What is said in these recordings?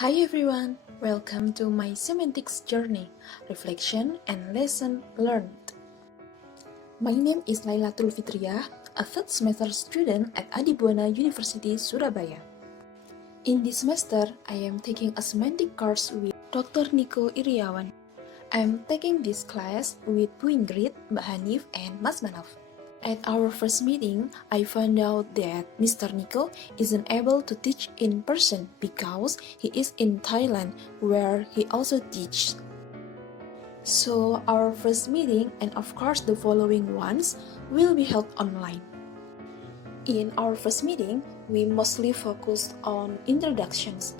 Hi everyone, welcome to my semantics journey, reflection and lesson learned. My name is Lailatul Fitriah, a third semester student at Adibuana University, Surabaya. In this semester, I am taking a semantic course with Dr. Nico Iriawan. I am taking this class with Bu Ingrid, Mbak Hanif, and Mas Manaf. At our first meeting, I found out that Mr. Nico isn't able to teach in person because he is in Thailand, where he also teaches. So our first meeting and of course the following ones will be held online. In our first meeting, we mostly focused on introductions.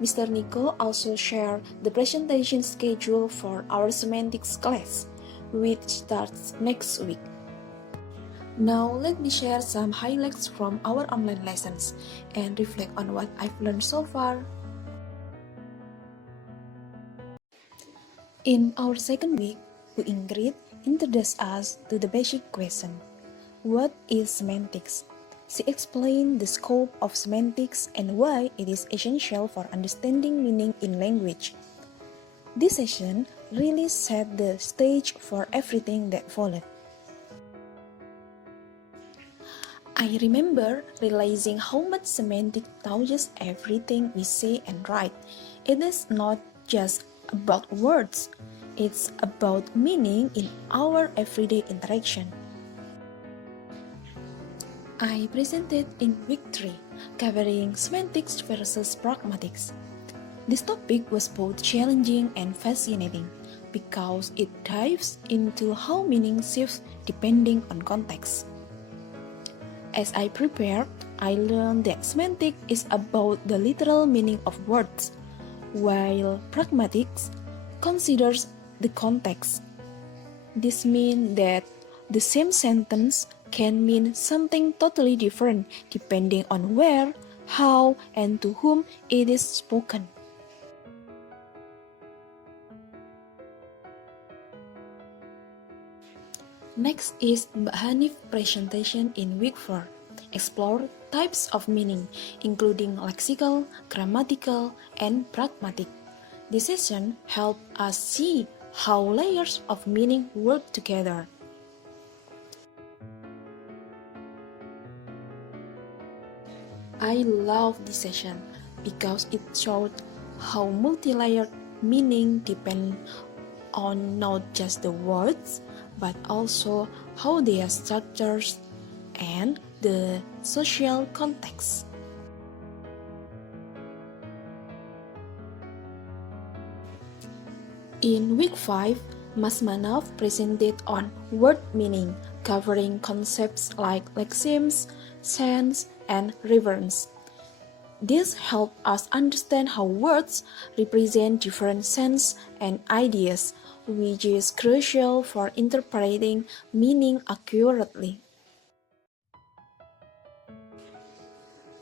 Mr. Nico also shared the presentation schedule for our semantics class, which starts next week. Now let me share some highlights from our online lessons and reflect on what I've learned so far. In our second week, Bu Ingrid introduced us to the basic question, what is semantics? She explained the scope of semantics and why it is essential for understanding meaning in language. This session really set the stage for everything that followed. I remember realizing how much semantics touches everything we say and write. It is not just about words, it's about meaning in our everyday interaction. I presented in week 3, covering semantics versus pragmatics. This topic was both challenging and fascinating because it dives into how meaning shifts depending on context. As I prepared, I learned that semantics is about the literal meaning of words, while pragmatics considers the context. This means that the same sentence can mean something totally different depending on where, how, and to whom it is spoken. Next is Mbak Hanif's presentation in week 4. Explore types of meaning, including lexical, grammatical, and pragmatic. This session helped us see how layers of meaning work together. I love this session because it showed how multi-layered meaning depends on not just the words, but also how they are structured and the social context. In week 5, Mas Manaf presented on word meaning, covering concepts like lexemes, sense, and reference. This helped us understand how words represent different sense and ideas, which is crucial for interpreting meaning accurately.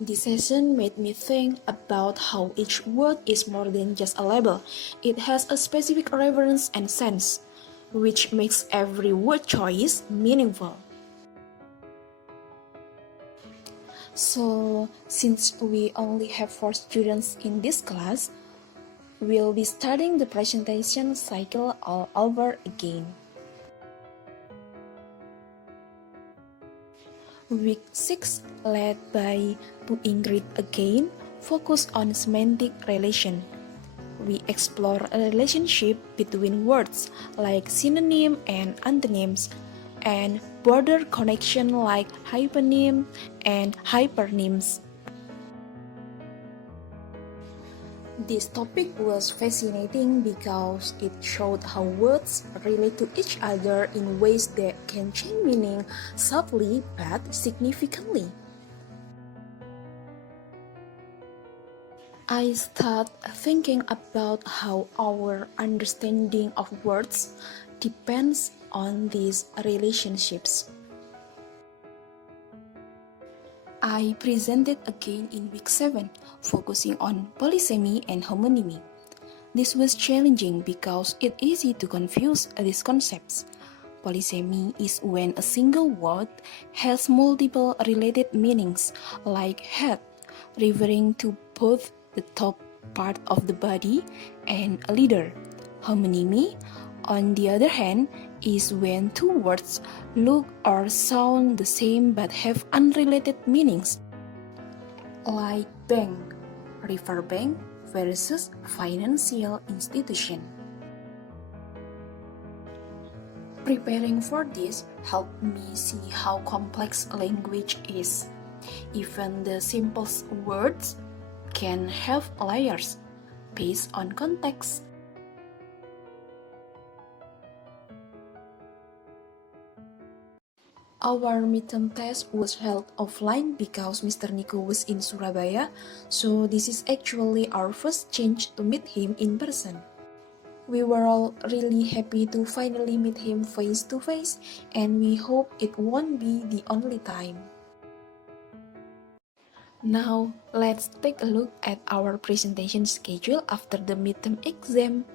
This session made me think about how each word is more than just a label. It has a specific reference and sense, which makes every word choice meaningful. So, since we only have 4 students in this class, we'll be starting the presentation cycle all over again. Week 6, led by Bu Ingrid again, focused on semantic relation. We explore a relationship between words like synonym and antonyms, and border connection like hyponym and hypernyms. This topic was fascinating because it showed how words relate to each other in ways that can change meaning subtly but significantly. I start thinking about how our understanding of words depends on these relationships. I presented again in week 7, focusing on polysemy and homonymy. This was challenging because it's easy to confuse these concepts. Polysemy is when a single word has multiple related meanings, like head, referring to both the top part of the body, and a leader. Homonymy, on the other hand, is when two words look or sound the same but have unrelated meanings, like bank, river bank versus financial institution. Preparing for this helped me see how complex language is. Even the simplest words can have layers based on context. Our midterm test was held offline because Mr. Nico was in Surabaya, so this is actually our first chance to meet him in person. We were all really happy to finally meet him face to face, and we hope it won't be the only time. Now, let's take a look at our presentation schedule after the midterm exam.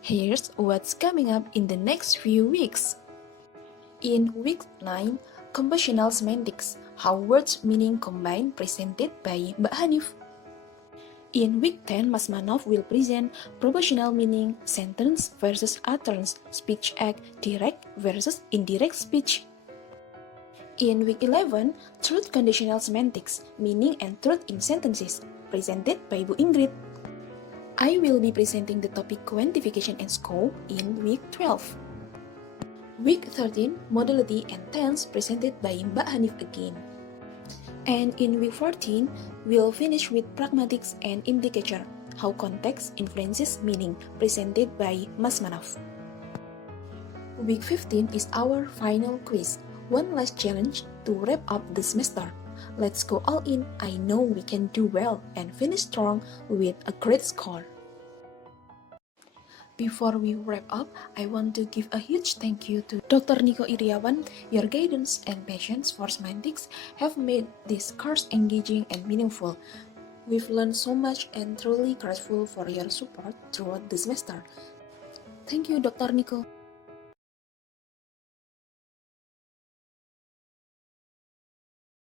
Here's what's coming up in the next few weeks. In week 9, Compositional Semantics, How Words Meaning Combine, presented by Mbak Hanif. In week 10, Mas Manov will present Proportional Meaning, Sentence versus Utterance, Speech Act, Direct versus Indirect Speech. In week 11, Truth Conditional Semantics, Meaning and Truth in Sentences, presented by Bu Ingrid. I will be presenting the topic Quantification and Scope in week 12. Week 13, Modality and Tense, presented by Mbak Hanif again. And in week 14, we'll finish with Pragmatics and Indicator, How Context Influences Meaning, presented by Mas Manov. Week 15 is our final quiz, one last challenge to wrap up the semester. Let's go all in. I know we can do well and finish strong with a great score. Before we wrap up, I want to give a huge thank you to Dr. Nico Iriawan. Your guidance and patience for semantics have made this course engaging and meaningful. We've learned so much and truly grateful for your support throughout the semester. Thank you, Dr. Nico.